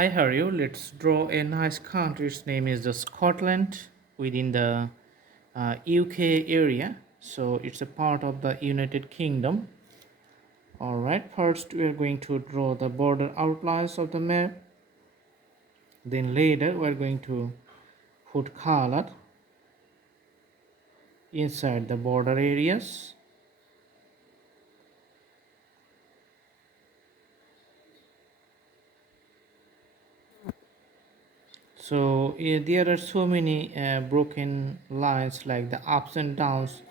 Hi, how are you? Let's draw a nice country. Its name is the Scotland within the UK area. So it's a part of the United Kingdom. Alright, first we are going to draw the border outlines of the map. Then later we are going to put color inside the border areas. So there are so many broken lines like the ups and downs.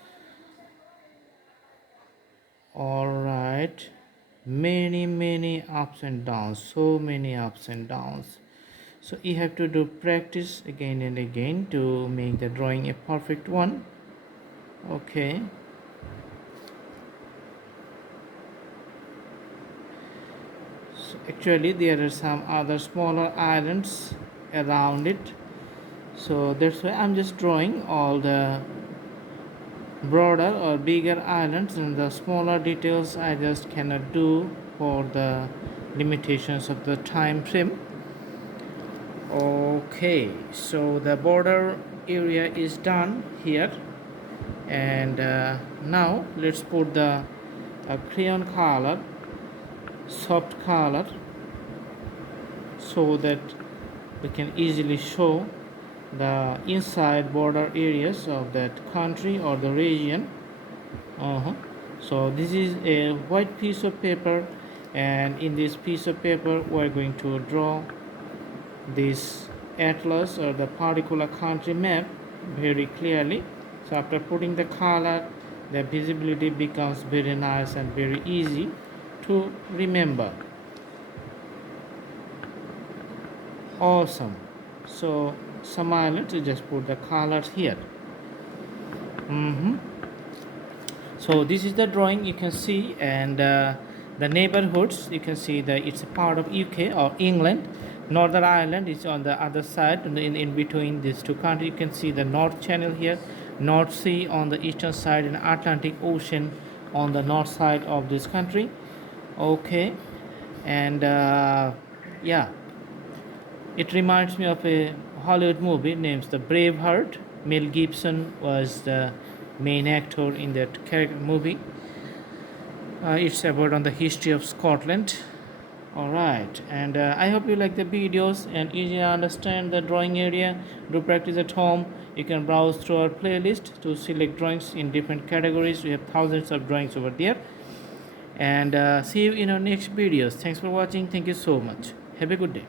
Alright, many ups and downs, so many ups and downs. So you have to do practice again and again to make the drawing a perfect one. Okay, so actually there are some other smaller islands around it, so that's why I'm just drawing all the broader or bigger islands, and the smaller details I just cannot do for the limitations of the time frame. Okay, so the border area is done here, and now let's put the crayon color, soft color, so that we can easily show the inside border areas of that country or the region. So this is a white piece of paper, and in this piece of paper we're going to draw this atlas or the particular country map very clearly. So after putting the color, the visibility becomes very nice and very easy to remember. Awesome. So some islands, you just put the colors here. So this is the drawing you can see, and the neighborhoods you can see that it's a part of UK or England. Northern Ireland is on the other side, in between these two countries. You can see the North Channel here, North Sea on the eastern side, and Atlantic Ocean on the north side of this country. Okay, and yeah, it reminds me of a Hollywood movie named The Braveheart. Mel Gibson was the main actor in that character movie. It's about on the history of Scotland. Alright, and I hope you like the videos and easy understand the drawing area. Do practice at home. You can browse through our playlist to select drawings in different categories. We have thousands of drawings over there. And see you in our next videos. Thanks for watching. Thank you so much. Have a good day.